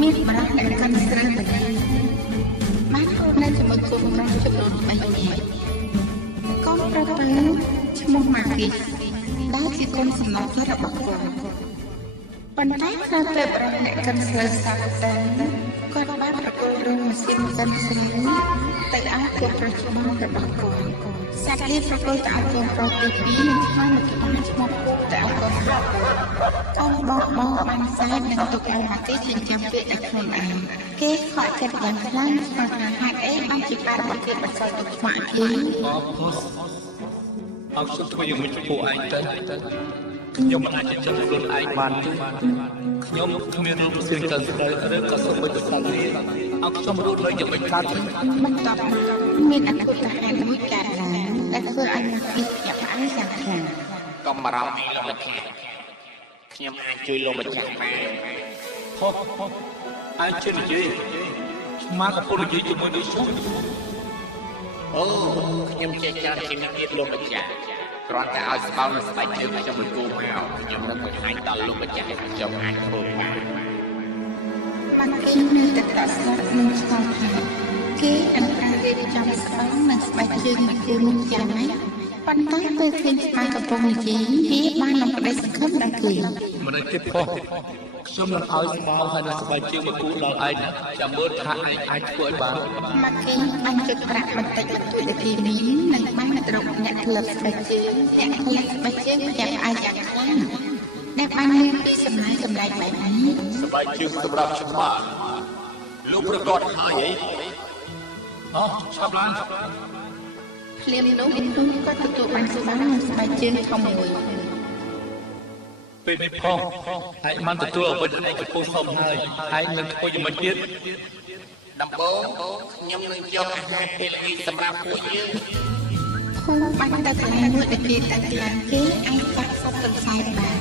មានបារម្ភដែលកាន់ស្រើម្នាក់បាននៅជាមួយគុំប្រុសចំនួន3នាក់កូនប្រុសទៅឈ្មោះម៉ាគីសដែលជាកូនសំណល់របស់គាត់ប៉ុន្តែក្រោយពេលបារម្ភអ្នកកាន់ស្រើសោះទៅគាត់បានប្រគល់រោងម៉ាស៊ីនកាន់ស្រើទៅឲ្យកូនប្រុសច្បងរបស់គាត់សាក់លីប្រគល់ទៅឲ្យកូនប្រុសទី2និងស្មៅមួយក្បាលឈ្មោះពូទៅឲ្យកូនប្រុសកូនបងបានសែននិងទុកឲ្យម៉ាគីសចិញ្ចឹមពាក្យដល់ខ្លួនឯងគេខកចិត្តយ៉ាងខ្លាំងស្គាល់ថាហេតុអីបានជាការរបស់គេបន្សល់ទុកខ្វាក់គេអើខ្ញុំធ្វើយ៉ាងម៉េចចំពោះឯងទៅខ្ញុំមិនអាចចិញ្ចឹមខ្លួនឯងបានទេខ្ញុំគ្មានរូបរាងកាយស្រីឬក៏សុខវិជ្ជានេះអើខ្ញុំរត់លើយ៉ាងម៉េចកើតបន្ទាប់មានអនាគតហេតុមួយកើតឡើងដែលធ្វើឲ្យម៉ាគីសភ្ញាក់ផ្អើលយ៉ាងខ្លាំងកុំបារម្ភពីលោកម្ចាស់ខ្ញុំអាចជួយលោកម្ចាស់បានហូអាចជួយនិយាយស្មាកំពុងនិយាយជាមួយនេះશુંអូខ្ញុំចេះច្រើនជាងនេះលោកម្ចាស់គ្រាន់តែឲ្យស្បោនិងស្បែកជើងខ្ញុំមួយគូមកខ្ញុំនឹងបង្ហាញដល់លោកម្ចាស់ខ្ញុំអាចធ្វើបានម៉ាគីសនៅតែតស្លាប់នឹងឆ្ងល់ថាគេនឹងប្រើរៀបចំស្បោនិងស្បែកជើងមួយគូនោះយ៉ាងម៉េចប៉ុន្តែពេលឃើញស្បែកកំពុងនិយាយវាបាននឹងក្តីសង្ឃឹមដល់គេមិនទេផងខ្ញុំនឹងឲ្យស្បោហើយនឹងស្បែកជើងមួយគូដល់ឯងចាំមើលថាឯងអាចធ្វើឲ្យបានម៉ាគីសបានជិតប្រាក់បន្តិចបន្តួចទៅទីនេះនិងបានទៅរកអ្នកក្លឹបស្បែកជើងអ្នកក្លឹបស្បែកជើងចាប់អាយយ៉ាងខ្លាំងដែលបានលើកពីសម្ដែងបែបនេះស្បែកជើងសម្រាប់ច្បាស់លោកប្រកាសហើយអីអូឆាប់ឡើងភ្លាមនោះក៏ទទួលបានស្បែកនិងស្បែកជើងធំមួយពេលនេះផងឯងបានទទួលអ្វីដែលឯងកំពុងសុំហើយឯងនឹងធ្វើយ៉ាងម៉េចទៀតដំបូងខ្ញុំនឹងយកអាហារពេលល្ងាចសម្រាប់ពួកយើងគូបានទៅកន្លែងមួយដែលគេតែខ្លាំងគេអាចកាត់សពទាំងខ្សែបាន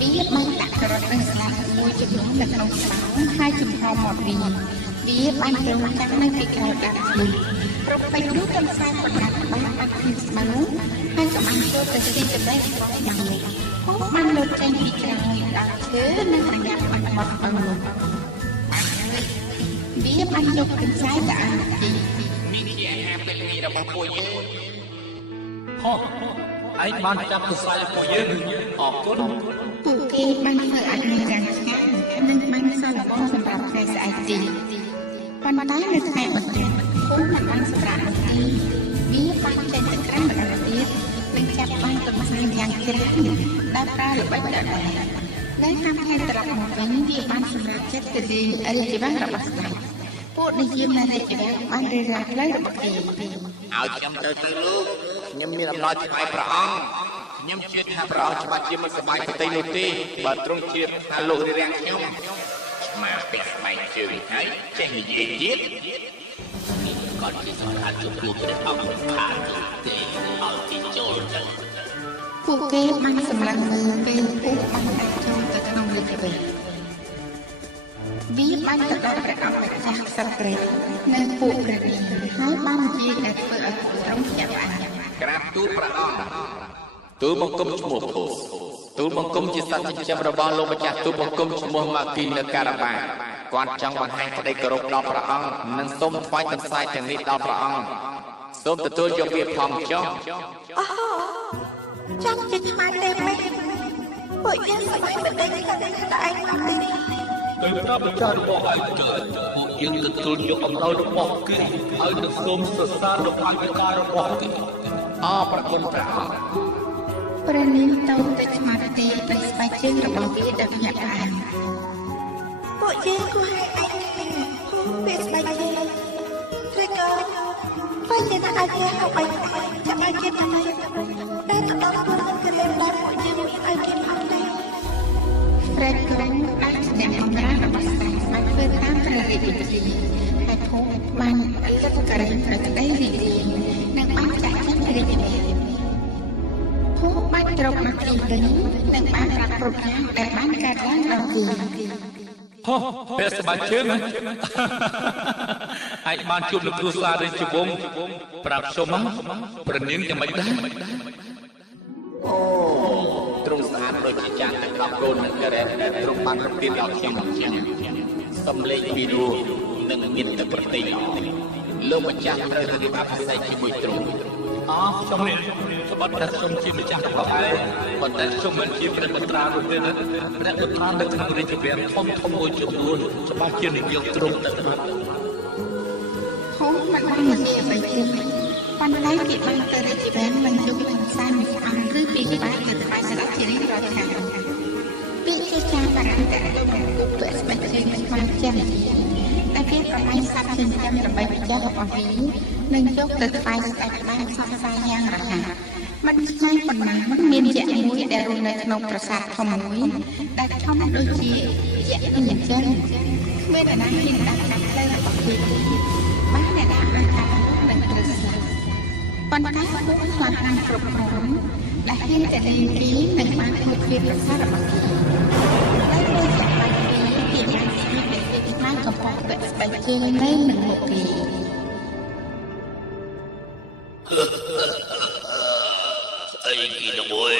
វាបានដាក់ក្រត់និងស្លាប់មួយចំនួននៅក្នុងស្បោហើយចំហមកវាបានរងចាំនៅពីក្រោយដាក់ខ្លួនប្រពៃនោះទាំងខ្សែប្រដាប់បានបាត់ពីស្បោហើយក៏បានចូលទៅទីកន្លែងរបស់បានបានលើកចេញពីក្រោយដាក់ឈើនិងអាញាបាត់បត់អង្គនោះវាបានយកកន្សែងទៅអានទីនេះជាអាហារពេលល្ងាចរបស់ពួកយើងហោះឯងបានចាប់កន្សែងរបស់យើងអរគុណពួកគេបានធ្វើអាហារយ៉ាងឆ្ងាញ់និងបានសន្សំសម្រាប់ថ្ងៃស្អែកទៀតប៉ុន្តែនៅថ្ងៃបន្ទាប់គូមិនបានសម្រាប់នោះទេវាបានចេញទៅក្រៅម្ដងទៀតនិងចាប់បានកន្សែងយ៉ាងជ្រៅដែលប្រើល្បិចដដែលនៅតាមខេត្តត្រឡប់មកវិញវាបានសម្រាប់ចិត្តទៅលេងរាជវាំងរបស់ស្ដេចពួកនិយាមនៅរាជវាំងបានរៀបរាប់ផ្លូវរបស់គេឲ្យខ្ញុំទៅលោកខ្ញុំមានអំណរថ្វាយព្រះអង្គខ្ញុំជឿថាព្រះអង្គច្បាស់ជាមិនសប្បាយទៅនោះទេបើទ្រង់ជឿថាលោករាំងខ្ញុំមកពាក់ស្បែកជើងហើយចេះនិយាយទៀតគាត់ជាសម្រាប់ជួបលោកព្រះអង្គខាងទេឲ្យទីចូលទៅពួកគេបានសម្លឹងមើលពេលពួកបានដាក់ចូលទៅក្នុងរាជវាំងវាបានទៅដល់ព្រះអង្គម្ចាស់សត្វព្រៃនិងពួកព្រះនាងហើយបាននិយាយដែលធ្វើឲ្យទ្រង់ភ្ញាក់ផ្អើលក្រាបទូលព្រះអង្គទូលបង្គំឈ្មោះភោសទូលបង្គំជាសត្វចិញ្ចឹមរបស់លោកម្ចាស់ទូលបង្គំឈ្មោះម៉ាគីនៅការ៉ាបាគាត់ចង់បង្ហាញក្តីគោរពដល់ព្រះអង្គនិងសូមថ្វាយកន្សែងទាំងនេះដល់ព្រះអង្គសូមទទួលយកវាផងចុះអូចាំជាឆ្មាទេមែនពួកយើងស្បែកមិនដេញតែឯងមកទីនេះទៅប្រាប់ម្ចាស់របស់ឯងកើតពួកយើងទទួលយកអំណោយរបស់គេហើយនឹងសូមសរសើរដល់ឯកការរបស់គេអរប្រគុណព្រះអង្គព្រះនាងទៅតែឆ្មាទេតែស្បែកជើងរបស់វាដែលភ្ញាក់ផ្អើលពួកយើងគួរឲ្យឯងពេលស្បែកជើងព្រះកោបើជាណាអាចឲ្យឯងចាំឲ្យគេតាមតែទៅដល់ខ្លួនគេលេងដល់ពួកយើងមានឲ្យគេផងដែរព្រះកោអាចស្ដាប់អំណាចរបស់ស្ដេចបានធ្វើតាមព្រះរាជវិធីហើយភូមិបានលិទ្ធការៈប្រក្តីរីករាយនិងបានចាក់ចេញរាជវិធីភូមិបានត្រកមកទីវិញនិងបានប្រាប់គ្រប់យ៉ាងដែលបានកើតឡើងដល់គេហោះពេលស្បែកជើងឯងបានជួបនឹងគ្រួសាររាជវង្សប្រាប់ខ្ញុំមកព្រះនាងយ៉ាងម៉េចដែរអូទ្រង់ស្អាតដូចជាចាស់ទាំង10កូននឹងករ៉េដែលទ្រង់បានប្រទានដល់ខ្ញុំសូ សំលេងពីរោះនិងមានតែប្រតិយោលោកម្ចាស់ត្រូវរៀបអភិសេកជាមួយទ្រង់ខ្ញុំនេះសម្បត្តិតែខ្ញុំជាម្ចាស់របស់ឯងប៉ុន្តែខ្ញុំមិនជាព្រះបុត្រានោះទេណាព្រះបុត្រានៅក្នុងរាជវាំងធំមួយចំនួនច្បាស់ជានិយមទ្រង់ទៅណាហូមិនបាននិយាយអ្វីទេប៉ុន្តែគេបានទៅរាជវាំងមិនយកមិនសានមិនស្អាតឬពីក្បាលទៅក្បាលស្ដាប់ជារៀងរាល់ថ្ងៃពីជាចាស់បារាំងតែលោកមិនគប់ទៅស្បែកជើងមិនខ្វះចេះតែគេប្រមាញ់សត្វចិញ្ចឹមដើម្បីពិចារណារបស់វានឹងយកទៅថ្វាយស្ដេចបានផ្សព្វផ្សាយយ៉ាងរហ័សមិនឆ្ងាយប៉ុន្មានមានយក្សមួយដែលរស់នៅក្នុងប្រាសាទធំមួយដែលធំដូចជាយក្សនេះអញ្ចឹងគ្មានអ្នកណាហ៊ានដាក់កាត់ផ្លូវរបស់វាបានអ្នកណាបានកាត់នឹងត្រូវស្លាប់ប៉ុន្តែពួកខ្លាហានគ្រប់ក្រុមដែលហ៊ានតែលេងពីនឹងបានធ្វើជាប្រាសាទរបស់វាហើយពេលចាក់បាយពីគេបានស្គាល់ពីខ្លាកំពុងពាក់ស្បែកជើងនៅនឹងមុខគេអីគីទៅមួយ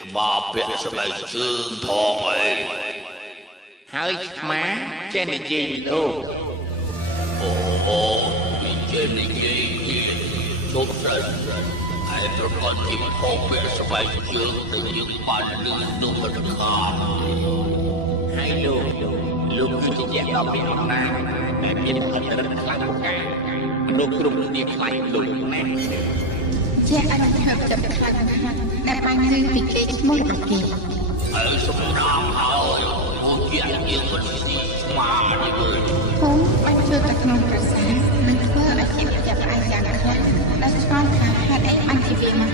ច្បាប់ពាក់ស្បែកជើងផងអីហើយឆ្មាចេះនិយាយលោកអូនិយាយជប់ស្រិតហើយប្រព័ន្ធទីផកពាក់ស្បែកជើងទៅយើងបានលឺនោះមិនខានហើយលោកគឺជាយក្សដ៏មានអំណាចដែលមានអធិរិទ្ធខ្លាំងពូកែលោកគ្រប់គ្នាខ្លាចលោកណាស់ជាអនុភាពចាប់ខ្លាំងណាស់ដែលបានលើពីគេឈ្មោះរបស់គេហើយសម្រាប់ហើយពួកជាយើងមិនស៊ីស្មារតីទេខ្ញុំបានជួយទៅក្នុងប្រាសាទនិងធ្វើឲ្យជាចាប់អាយ៉ាងខ្លាំងដែលឆ្លងខាងហេតុអីបានជាវាមក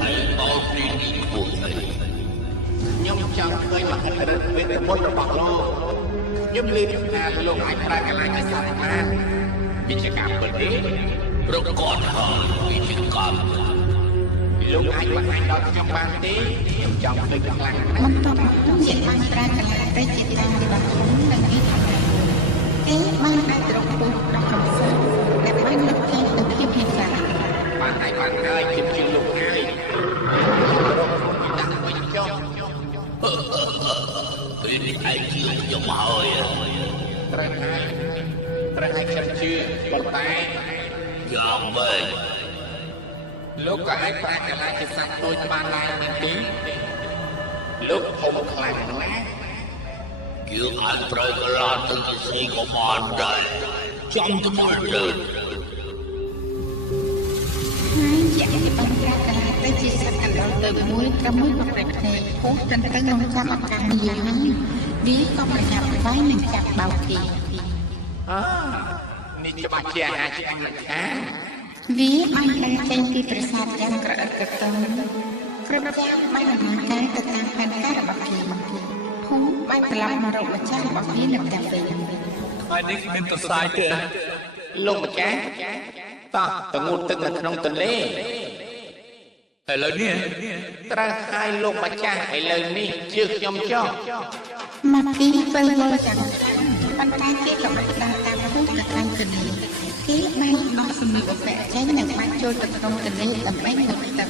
ហើយបោកនេះពួកខ្ញុំចង់ឃើញមហិទ្ធិឫទ្ធិវេទមន្តរបស់លោកខ្ញុំលើកថាលោកអាចប្រើកន្លែងឲ្យសាធារណៈវិជ្ជាកម្មពិតទេប្រកបហើយវិជ្ជាកម្មលោកអាចបង្ហាញដល់ខ្ញុំបានទេខ្ញុំចង់ឃើញខ្លាំងណាស់មិនតបជាបានប្រើកន្លែងទៅជាតាមរបស់ខ្ញុំនិងនេះគេបានអាចត្រកពុះដល់កំសត់ដែលបានលើកចេញទៅភាពហេតុការណ៍បានហើយខ្ញុំជឿលោកហើយរកពីដាក់វិញចុះពេលនេះឯងជឿខ្ញុំហើយត្រូវឲ្យខ្ញុំជឿប៉ុន្តែយ៉ាងម៉េចលោកក៏អាចប្រើកន្លែងជាសាច់តូចបានដែរមែនទេលោកធំខ្លាំងណាស់យើងអាចប្រើកន្លែងទៅជាស៊ីក៏បានដែរចំទៅទៅហើយជាគេបានប្រើកន្លែងទៅជាសាច់កណ្ដោទៅមួយត្រឹមមួយប្រភេទពោះទៅក្នុងចាំឱកាសនេះហើយវាក៏ប្រញាប់ໄວនឹងចាប់បោកគេនេះច្បាស់ជាអាហារឆ្អែតមិនខានវាបានដើរចេញពីប្រាសាទយ៉ាងក្រអិតក្រទមគ្រប់យ៉ាងបានដំណើរការទៅតាមផែនការរបស់គេភូមិបានត្រឡប់មករកម្ចាស់របស់វានៅតែវិញថ្ងៃនេះមានប្រសាយទេលោកម្ចាស់តោះទៅងូតទឹកនៅក្នុងទន្លេឥឡូវនេះត្រូវហើយលោកម្ចាស់ឥឡូវនេះជឿខ្ញុំចុះមកពីពេលមកចាំប៉ុន្តែគេក៏បានដើរតាមភូមិទៅខាងទន្លេគេបានដោះសម្លៀកបំពាក់ចេញនិងបានចូលទៅក្នុងទន្លេដើម្បីងូតទឹក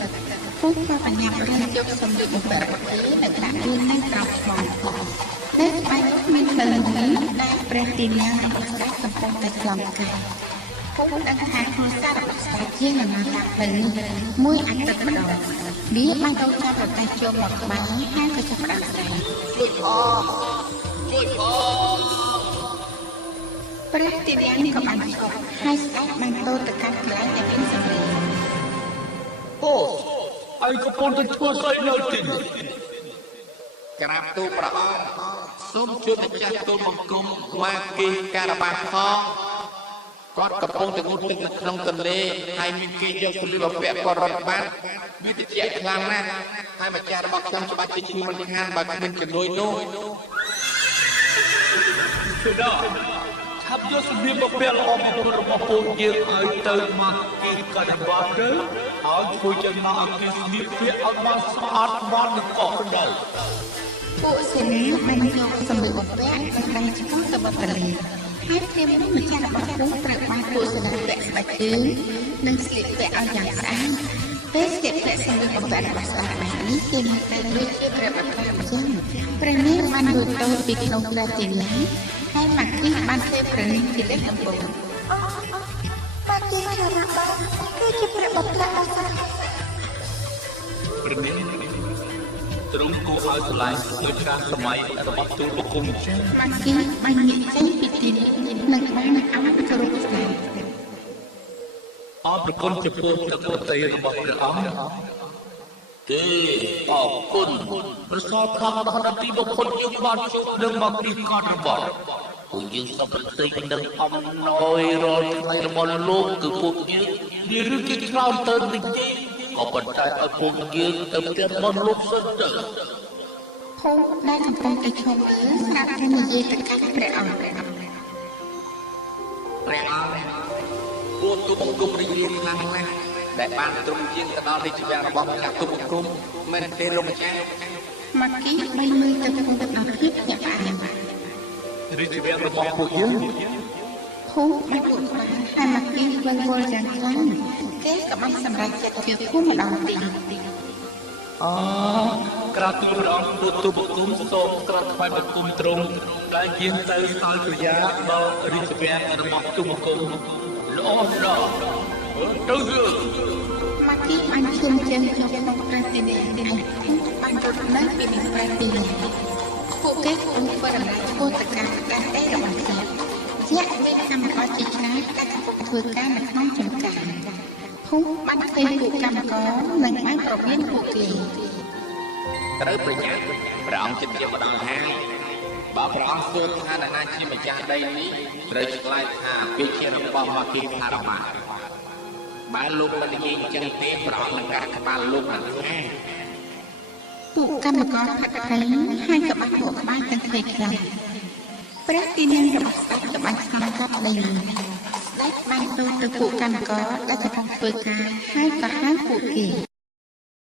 ភូមិក៏បញ្ញាប់រើសយកសម្លៀកបំពាក់របស់គេនៅដាក់លឿននៅក្រោមថ្មនៅក្បែរមានផ្លូវមួយដែលព្រះទីណារបស់ស្ដេចកំពុងតែឆ្លងកាត់ភូមិដឹងថាខ្លួនសាររបស់ស្ដេចជាដំណើរការផ្លូវនេះមួយអាទិត្យម្ដងវាបានទៅចាប់ប្រទេសចូលមកក្បែរហើយក៏ចាប់ផ្ដើមស្រែកជួយព្រះទីណានេះក៏បានឈប់ហើយស្ដេចបានទៅកាន់កន្លែងដែលមានសម្លេងអូហើយក៏ពុនទៅធ្វើស្អីនៅទីនេះក្រាបទូលព្រះអង្គសូមជួយម្ចាស់ទូលបង្គំមកគេការបាសផងគាត់កំពុងតែងូតទឹកនៅក្នុងទន្លេហើយមានគេយកសម្លៀកបំពាក់គាត់រត់បាត់វាតិចខ្លាំងណាស់ហើយម្ចាស់របស់ខ្ញុំច្បាស់ជាឈ្មោះមិនខានបើគ្មានជំនួយនោះជួយដល់ឆាប់យកសម្លៀកបំពាក់ល្អរបស់ពួកយើងឲ្យទៅមកគេកាត់បាត់ទៅហើយធ្វើចំណោះឲ្យគេស្លៀកពាក់ឲ្យបានស្អាតបាននឹងកក់ដៅពួកសេនាបានយកសម្លៀកបំពាក់និងឆ្ពោះទៅបទលេហើយព្រាមនោះម្ចាស់របស់ភូមិត្រូវបានពួកសេនាពាក់ស្បែកជើងនិងស្លៀកពាក់ឲ្យយ៉ាងស្អាតពេលស្លៀកពាក់សម្លៀកបំពាក់របស់ស្ដេចបែបនេះគេមានតែដូចជាព្រះបព្វជិញ្ញព្រះនាងបានយល់ទៅពីក្នុងព្រះទីណាហើយមកគី បានធ្វើប្រណិជាលេខដំបូង បាទជាខណៈបាទគឺជាព្រះបុត្រអាសា ព្រះនាងទ្រង់គួរឲ្យស្រឡាញ់ដោយការសម័យរបស់ទូលបង្គំចា៎ ម៉ាគីបាននិយាយពីទីនេះនឹងបានឲ្យគោរពស្ដាប់ អរប្រគុណចំពោះទឹកពុទ្ធិរបស់ព្រះអង្គទេអរគុណប្រសពខាងដល់ទីបុគ្គលយើងបានជួបនឹងមកទីកត់របស់ពួកយើងសពតិនឹងអំណយរាល់ថ្ងៃរបស់លោកគឺពួកយើងមានរឿងជាច្រើនទៅនិយាយក៏ប៉ុន្តែឲ្យពួកយើងទៅផ្ទះរបស់លោកសិនទៅ ភូមិដែលកំពុងតែឈប់មើលស្រាប់តែនិយាយទៅកាន់ព្រះអង្គ ព្រះអង្គពួកទូបង្គំរីករាយខ្លាំងណាស់ដែលបានទ្រង់យាងទៅដល់រាជវាំងរបស់ម្ចាស់ទូបង្គំមែនទេលោកម្ចាស់ ម៉ាគីបីមើលទៅភូមិដល់ភាពញាក់ផ្អើល រាជវាំងរបស់ពួកយើង ភូមិបានពួកគាត់ហើយម៉ាគីវល់វល់យ៉ាងខ្លាំងគេក៏បានសម្រេចចិត្តជាភូមិម្ដងទៀត អក្រៅទូលព្រះអង្គពួកទូបង្គំសូមក្រាបថ្វាយបង្គំទ្រង់ដែលយាងទៅសោយប្រយាដល់រាជវាំងរបស់ទូបង្គំល្អណាស់ទៅយើង ម៉ាគីបានឈានជើងចូលក្នុងប្រទេសនេះហើយបានរត់នៅពីនេះប្រទេសនេះពួកគេបានធ្វើដំណើរឆ្ពោះទៅកាន់ដែនដីរបស់ជាតិជាមានកម្មករជាច្រើនដែលកំពុងធ្វើការនៅក្នុងចម្ការភូមិបានឃើញពួកកម្មករនិងបានប្រមានពួកគេ ត្រូវប្រញាប់ព្រះអង្គចិត្តជាម្ដងហើយបើព្រះអង្គសួរថានរណាជាម្ចាស់ដីនេះត្រូវឆ្លើយថាវាជារបស់មកពីថារមាបើលោកមិននិយាយអញ្ចឹងទេព្រះអង្គនឹងកាត់ក្បាលលោកមិនថា ពួកកម្មករផាត់ផែងហើយក៏បានពួកក្បាលទាំងពីរខ្លាំងព្រះទីនាងរបស់ស្ដេចក៏បានស្នើកាត់ដីនេះស្ដេចបានទូលទៅពួកកម្មករដែលកំពុងធ្វើការហើយក៏ហៅពួកគេ